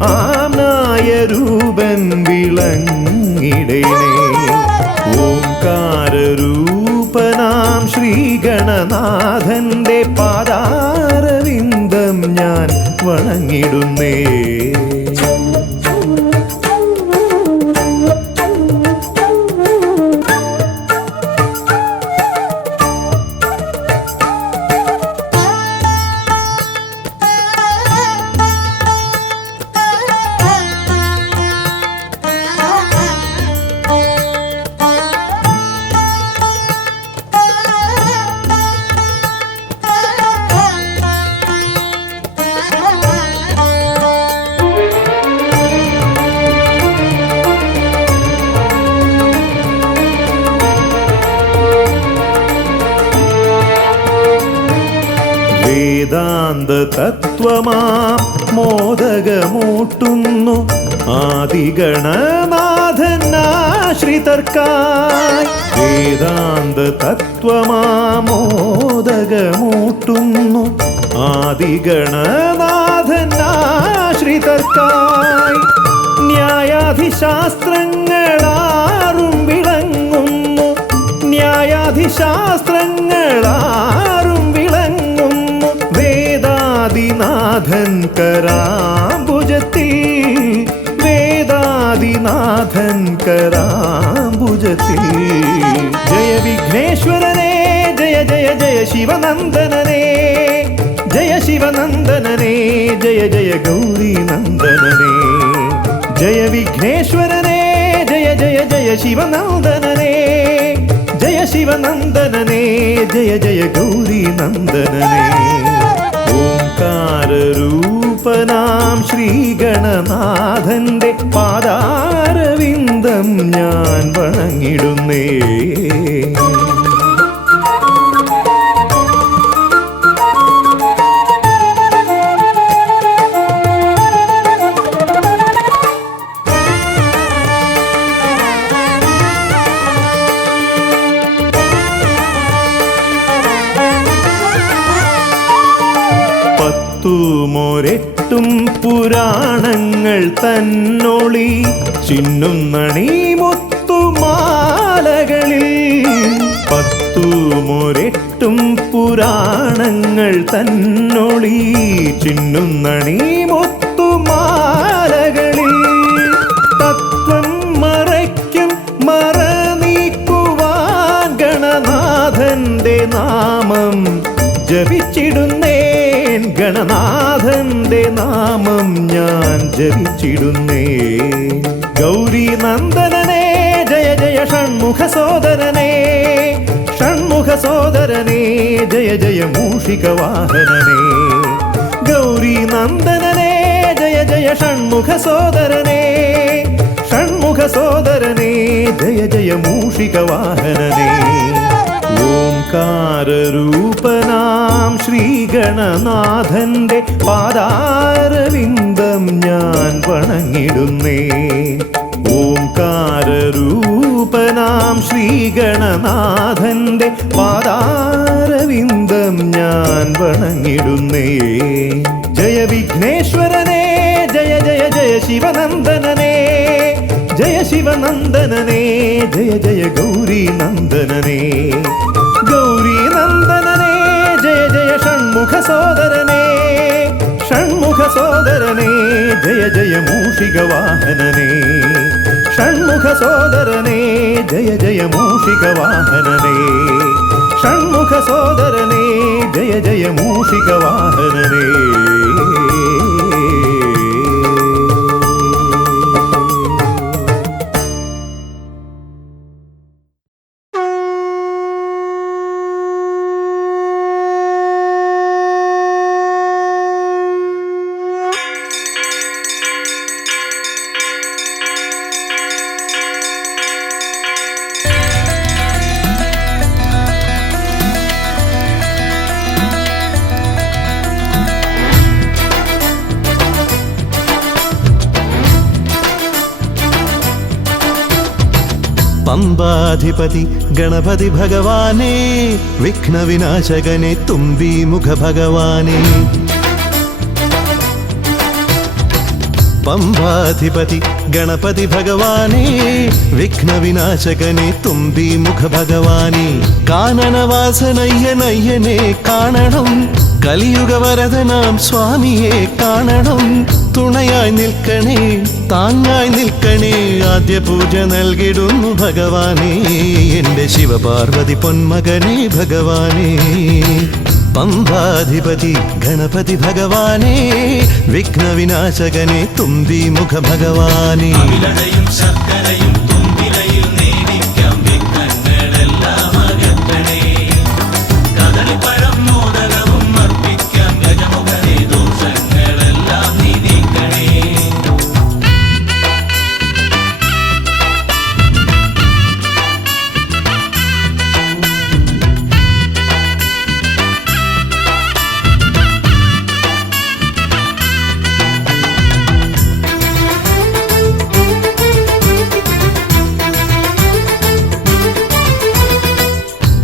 ആംനായ രൂപൻ വിളങ്ങിടണേ. ഓംകാരരൂപനാം ശ്രീഗണനാഥന്റെ പാദാരവിന്ദം ഞാൻ വണങ്ങിടുന്നേ. വേദാന്ത തത്വമാം മോദകമൂട്ടുന്നു ആദിഗണനാഥനാശ്രിതർക്കായി. വേദാന്ത തത്വമാം മോദകമൂട്ടുന്നു ആദിഗണനാഥനാശ്രിതർക്കായി. ന്യായാധിശാസ്ത്രങ്ങളാറും വിളങ്ങുന്നു, ന്യായാധിശാസ്ത്രങ്ങളാറും വിളങ്ങുന്നു വേദാദിനാഥൻ കരാംബുജത്തിൽ, വേദാദിനാഥൻ കരാംബുജത്തിൽ. ജയ വിഘ്നേശ്വരനേ ജയ ജയ ജയ ശിവനന്ദനനേ, ജയ ശിവനന്ദനനേ ജയ ജയ ഗൗരി നന്ദനനേ. ജയ വിഘ്നേശ്വരനേ ജയ ജയ ജയ ശിവനന്ദനനേ, ജയ ശിവനന്ദനനേ ജയ ജയ ഗൗരി നന്ദനനേ. ഓംകാരരൂപനാം ശ്രീഗണനാഥന്റെ പാദാരവിന്ദം ഞാൻ വണങ്ങിടുന്നേ. പത്തുമൊരെട്ടും പുരാണങ്ങൾ തന്നൊളി ചിന്നുന്നണി മുത്തുമാലകളിൽ. പത്തുമൊരെട്ടും പുരാണങ്ങൾ തന്നൊളി ചിന്നുന്നണി മുത്തുമാലകളിൽ. തത്വം മറയ്ക്കും മറ നീക്കുവാൻ ഗണനാഥന്റെ നാമം ജപിച്ചിടുന്നേൻ, ഗണനാഥന്റെ നാമം ഞാൻ ജപിച്ചിടുന്നേ. ഗൗരി നന്ദനനേ ജയ ജയ ഷൺമുഖ സോദരനേ, ഷൺമുഖ സോദരനേ ജയ ജയ മൂഷിക വാഹനനേ. ഗൗരി നന്ദനനേ ജയ ജയ ഷൺമുഖ സോദരനേ, ഷൺമുഖ സോദരനേ ജയ ജയ മൂഷിക വാഹനനേ. ഓംകാരരൂപനാം ശ്രീഗണനാഥന്റെ പാദാരവിന്ദം ഞാൻ വണങ്ങിടുന്നേ. ഓംകാരരൂപനാം ശ്രീഗണനാഥന്റെ പാദാരവിന്ദം ഞാൻ വണങ്ങിടുന്നേ. ജയ വിഘ്നേശ്വരനേ ജയ ജയ ജയ ശിവനന്ദനനേ, ജയ ശിവനന്ദനനേ ജയ ജയ ഗൗരി നന്ദനനേ. ഗൗരി നന്ദനനേ ജയ ജയ ഷൺമുഖ സോദരനേ, ഷൺമുഖ സോദരനേ ജയ ജയ മൂഷിക വാഹനനേ. ഷൺമുഖ സോദരനേ ജയ ജയ മൂഷിക വാഹനനേ, ഷൺമുഖ സോദരനേ ജയ ജയ മൂഷിക വാഹനനേ. പമ്പാധിപതി ഗണപതി ഭഗവാനേ വിഘ്നവിനാശകനെ തുമ്പി മുഖ ഭഗവാനേ പമ്പാധിപതി ഗണപതി ഭഗവാനേ വിഘ്നവിനാശകനെ തുമ്പി മുഖ ഭഗവാനേ കാനനവാസനയ്യനയ്യനെ കാണണം കലിയുഗവരദനാം സ്വാമിയെ കാണണം തുണയായി നിൽക്കണേ താങ്ങായി നിൽക്കണേ ആദ്യ പൂജ നൽകിടുന്നു ഭഗവാനേ എൻ്റെ ശിവപാർവതി പൊന്മകനേ ഭഗവാനേ പമ്പാധിപതി ഗണപതി ഭഗവാനേ വിഘ്നവിനാശകനെ തുമ്പി മുഖ ഭഗവാനേ അവിലടയും ശർക്കരയും തുമ്പിലയിൽ നേടിക്കാം വിഘ്നങ്ങളെല്ലാം അകറ്റണേ കദളിപ്പഴം മോദകവും അർപ്പിക്കാം ഗജമുഖനെ ദോഷങ്ങളെല്ലാം നീ നീക്കണേ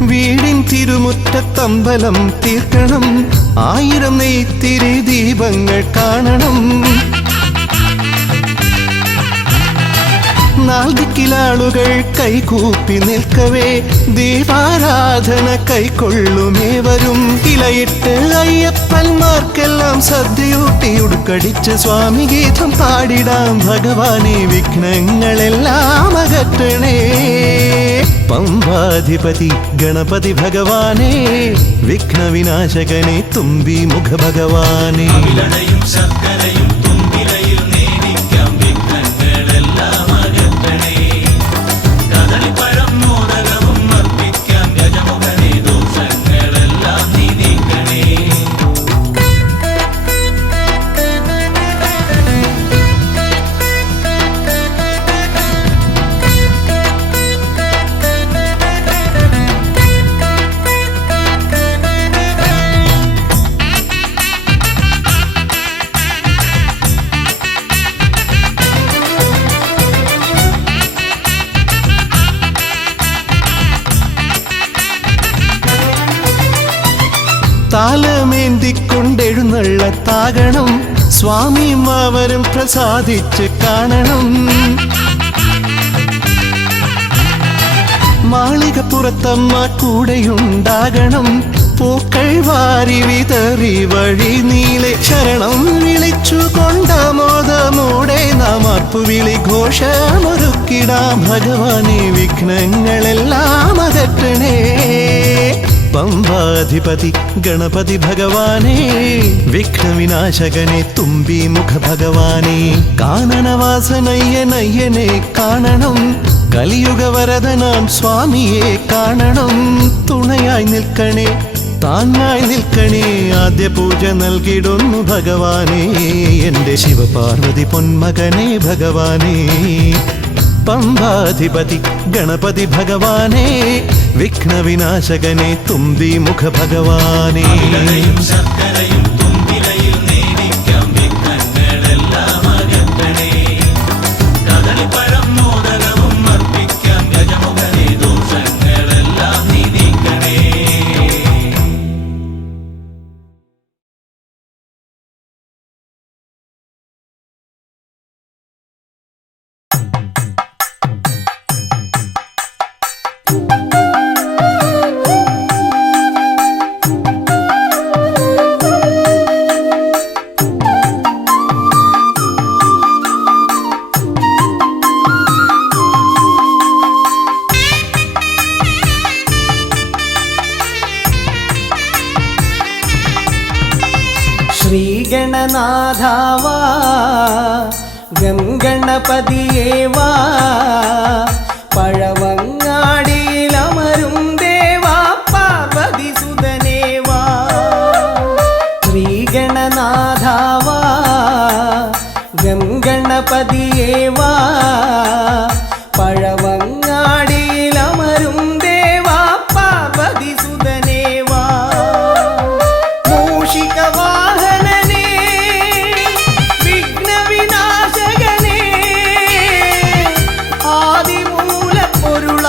വീടിൻ തിരുമുറ്റത്തമ്പലം തീർക്കണം 1000 നെയ്ത്തിരി ദീപങ്ങൾ കാണണം നാൽദിക്കിലാളുകൾ കൈകൂപ്പി നിൽക്കവേ ദീപാരാധന കൈക്കൊള്ളുമേവരും ഇലയിട്ട് അയ്യപ്പന്മാർക്കെല്ലാം സദ്യയൂട്ടി ഉടുക്കടിച്ച് സ്വാമി ഗീതം പാടിടാം ഭഗവാനെ വിഘ്നങ്ങളെല്ലാം അകറ്റണേ പമ്പാധിപതി ഗണപതി ഭഗവാനേ വിഘ്നവിനാശകനെ തുമ്പി മുഖ ഭഗവാനേ അവിലടയും ശർക്കരയും തുമ്പിലയിൽ നേടിക്കാം വിഘ്നങ്ങളെല്ലാം അകറ്റണേ കദളിപ്പഴം മോദകവും അർപ്പിക്കാം ഗജമുഖനെ ദോഷങ്ങളെല്ലാം നീ നീക്കണേ താലമേന്തിക്കൊണ്ടെഴുന്നള്ളത്താകണം സ്വാമിയും അവരും പ്രസാദിച്ച് കാണണം മാളികപ്പുറത്തമ്മ കൂടെയുണ്ടാകണം പൂക്കൾ വാരി വിതറി വഴി നീളെ ശരണം വിളിച്ചു കൊണ്ടാമോദമോടെ നാം അർപ്പുവിളി ഘോഷമൊരുക്കിടാം ഭഗവാനെ വിഘ്നങ്ങളെല്ലാം അകറ്റണേ പമ്പാധിപതി ഗണപതി ഭഗവാനേ വിഘ്നവിനാശകനെ തുമ്പി മുഖ ഭഗവാനേ കാനനവാസനയ്യനയ്യനെ കാണണം കലിയുഗവരദനാം സ്വാമിയെ കാണണം തുണയായി നിൽക്കണേ താങ്ങായി നിൽക്കണേ ആദ്യ പൂജ നൽകിടുന്നു ഭഗവാനേ എൻ്റെ ശിവപാർവതി പൊന്മകനേ ഭഗവാനേ പമ്പാധിപതി ഗണപതി ഭഗവാനേ വിഘ്നവിനാശകനെ തുമ്പി മുഖ ഭഗവാനേ അവിലടയും ശർക്കരയും തുമ്പിലയിൽ നേടിക്കാം വിഘ്നങ്ങളെല്ലാം അകറ്റണേ കദളിപ്പഴം മോദകവും അർപ്പിക്കാം ഗജമുഖനെ ദോഷങ്ങളെല്ലാം നീ നീക്കണേ ശ്രീഗണനാഥാവാ ഗംഗണപതിയേവാ പഴവങ്ങാടിയിലമരും ദേവാ പാർവതി സുതനേവാ ശ്രീഗണനാഥാവാ ഗംഗണപതിയേവാ പഴവങ്ങാടിയിലമരും ദേവാ പാർവതി സുതനേവാ മൂഷികവാഹനനേ വിഘ്നവിനാശകനേ ആദിമൂലപ്പൊരുള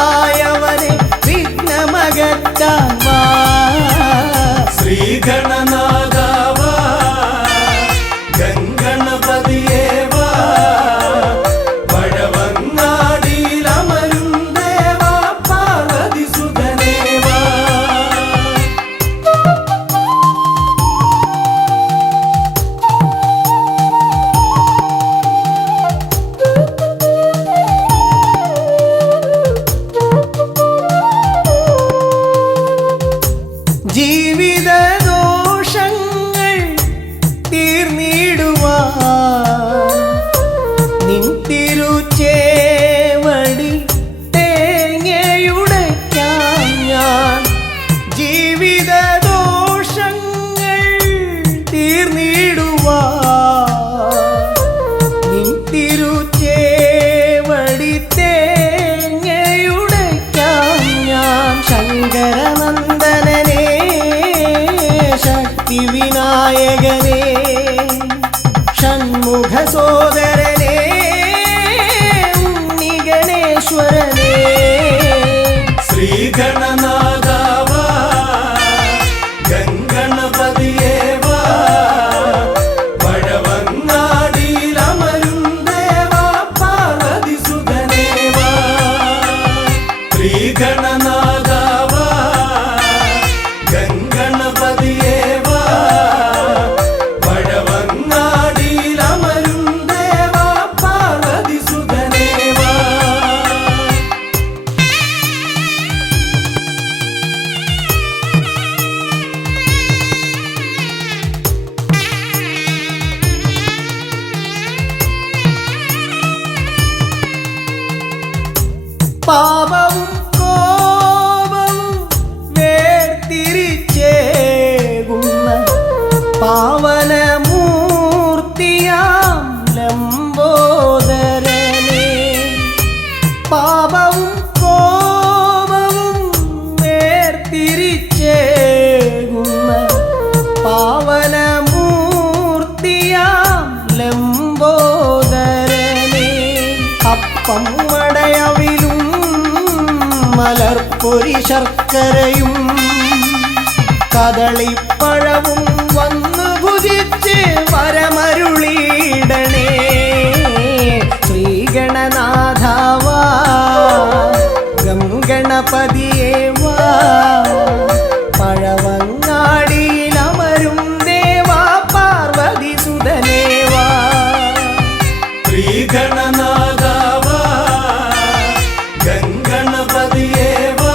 സിദ്ധിവിനായകനേ ഷൺമുഖ സോദരനേ ഉണ്ണിഗണേശ്വരനേ ശ്രീഗണനാഥാവാ ഗംഗണപതിയേവാ വടവങ്ങാടിയിലമരും ദേവാ പാർവതിസുതനേവാ ശ്രീഗണനാഥാവാ ഗംഗണപതിയേവാ വടവങ്ങാടിയിലമരും ദേവാ പാർവതിസുതനേവാ പാപവും കോപവും വേർതിരിച്ചേകുന്ന പാവനമൂർത്തിയാം ലംബോദരനേ പാപവും കോപവും വേർതിരിച്ചേകുന്ന പാവനമൂർത്തിയാം ലംബോദരനേ അപ്പം മടയവിലും മലർപ്പൊരി ശർക്കരയും കദളിപ്പഴവും വന്നു ഭുജിച്ച് വരമരുളിയിടണേ ശ്രീഗണനാഥാവാ ഗംഗണപതിയേവാ പഴവങ്ങാടിയിലമരും ദേവാ പാർവതിസുതനേവാ ശ്രീഗണനാഥാവാ ഗംഗണപതിയേവാ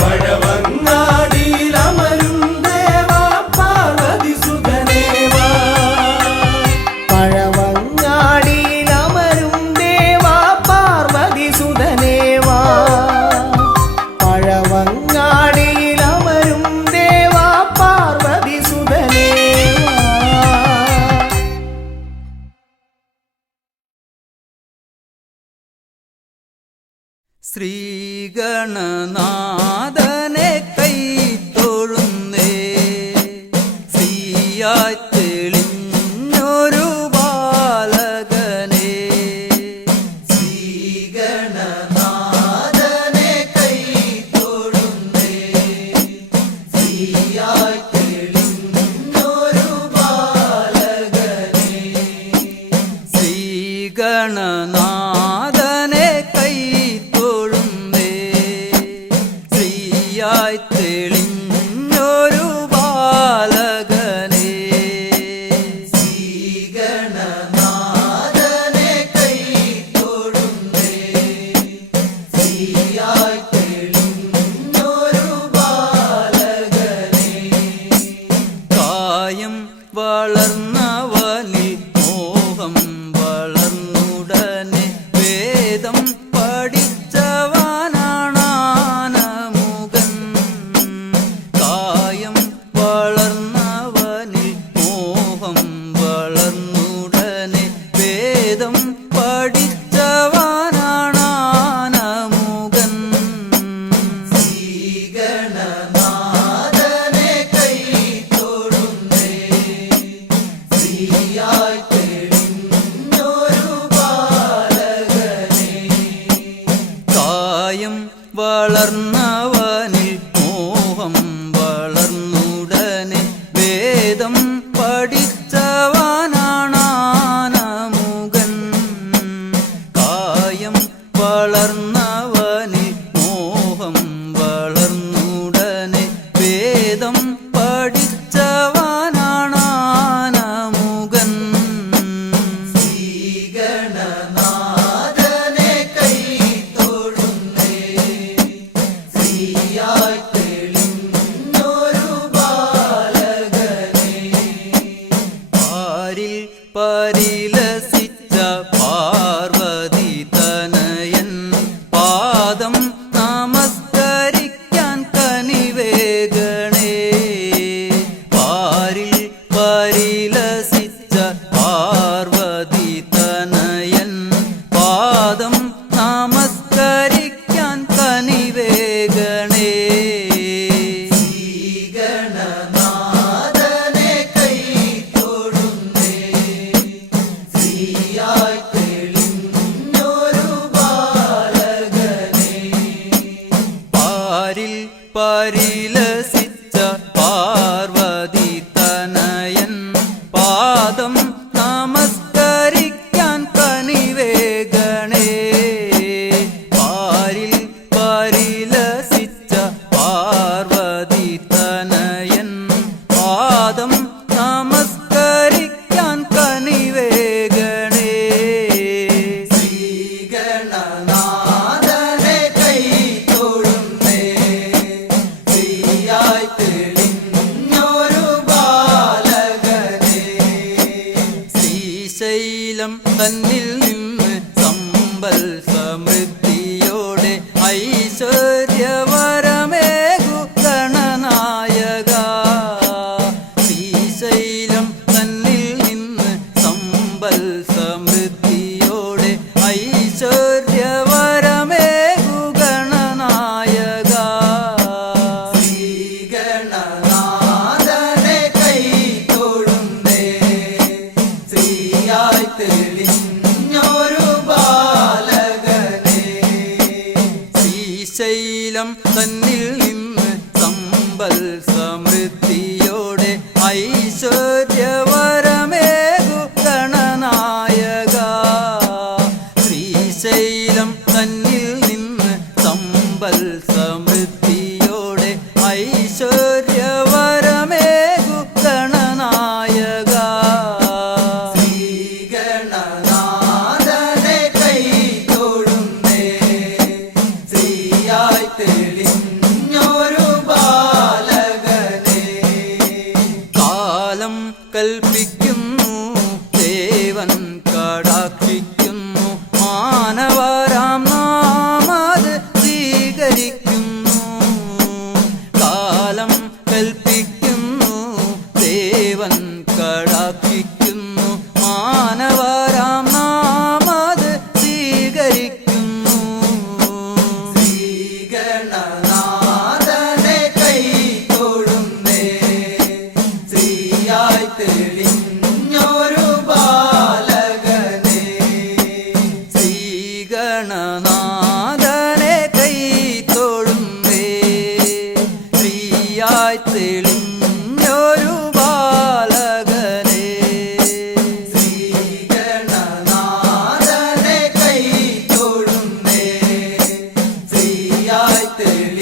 വടവങ്ങാടിയിലമരും ദേവാ പാർവതിസുതനേവാ പഴവങ്ങാടിയിലമരും ദേവാ പാർവതിസുതനേവാ പഴവങ്ങാടിയിലമരും ദേവാ പാർവതിസുതനേവാ ശ്രീഗണനാഥനെ കൈത്തൊഴുന്നേ ശ്രീയായി തെളിഞ്ഞൊരു ബാലകനെ ശ്രീഗണനാഥനെ കൈത്തൊഴുന്നേ ശ്രീയായി തെളിഞ്ഞൊരു ബാലകനെ ശ്രീഗണനാഥനെ കൈത്തൊഴുന്നേ ശ്രീയായി തെളിഞ്ഞൊരു ബാലകനെ ശ്രീഗണനാഥനെ കൈത്തൊഴുന്നേ ശ്രീയായി തെളിഞ്ഞൊരു ബാലകനെ കായം വളർന്നവനിൽ മോഹം വളർന്നുടനെ വേദം പഠിച്ചവനാണാനമുകൻ കായം വളർന്നവനിൽ മോഹം വളർന്നുടനെ വേദം പഠിച്ചവനാണാനമുകൻ ശ്രീഗണനാഥനെ കൈത്തൊഴുന്നേ ശ്രീയായി തെളിഞ്ഞൊരു ബാലകനെ കായം വളർന്നവനിൽ മോഹം വളർന്നുടനെ വേദം പഠിച്ചവനാണാനമുകൻ കായം വളർന്നവനിൽ മോഹം വളർന്നുടനെ വേദം പഠിച്ചവനാണാനമുകൻ ശ്രീഗണനാഥനെ കൈത്തൊഴുന്നേ ശ്രീയായി തെളിഞ്ഞൊരു ബാലകനെ പാരിൽ പരിലസിച്ച പാർവതി തനയൻ പാദം നമസ്കരിക്കാൻ കനിവേഗണേ പാരിൽ പരിലസിച്ച പാർവതി തനയൻ പാദം നമസ്കരിക്കാൻ കനിവേഗണേ ശ്രീഗണനാഥനെ ശ്രീശൈലം തന്നിൽ നിന്ന് സമ്പൽ സമൃദ്ധിയോടെ ഐശ്വര്യവരമേകു ഗണനായക. ശ്രീശൈലം തന്നിൽ നിന്ന് സമ്പൽ സമൃദ്ധിയോടെ ഐശ്വര്യവരമേകു ഗണനായക. ശ്രീഗണനാഥനെ കൈ തൊഴുന്നേ, ശ്രീയായി തെളിഞ്ഞൊരു ബാലകനെ. ശ്രീശൈലം തന്നിൽ നിന്ന് സമ്പൽ സമൃദ്ധിയോടെ ഐശ്വര്യവരമേകു ഗണനായക. ശ്രീശൈലം തന്നിൽ നിന്ന് സമ്പൽ സമൃദ്ധിയോടെ ഐശ്വര്യവരമേകു ഗണനായക. ശ്രീഗണനാഥനെ കൈ തൊഴുന്നേ, ശ്രീയായി തെളിഞ്ഞൊരു ബാലകനെ. കാലം കൽപ്പിക്കുന്നു ദേവൻ കടാക്ഷിക്കുന്നു, മാനവരാം നാമത് സ്വീകരിക്കുന്നു. കാലം കൽപ്പിക്കുന്നു ദേവൻ കടാക്ഷിക്കുന്നു, മാനവരാം നാമത് സ്വീകരിക്കുന്നു. ശ്രീഗണനാഥനെ കൈ തൊഴുന്നേ, ശ്രീയായി തെളിഞ്ഞൊരു ബാലകനെ. ശ്രീഗണനാഥനെ കൈ തൊഴുന്നേ, ശ്രീയായി തെളിഞ്ഞൊരു ബാലകനെ. ശ്രീഗണനാഥനെ കൈ തൊഴുന്നേ, ശ്രീയായി തെളി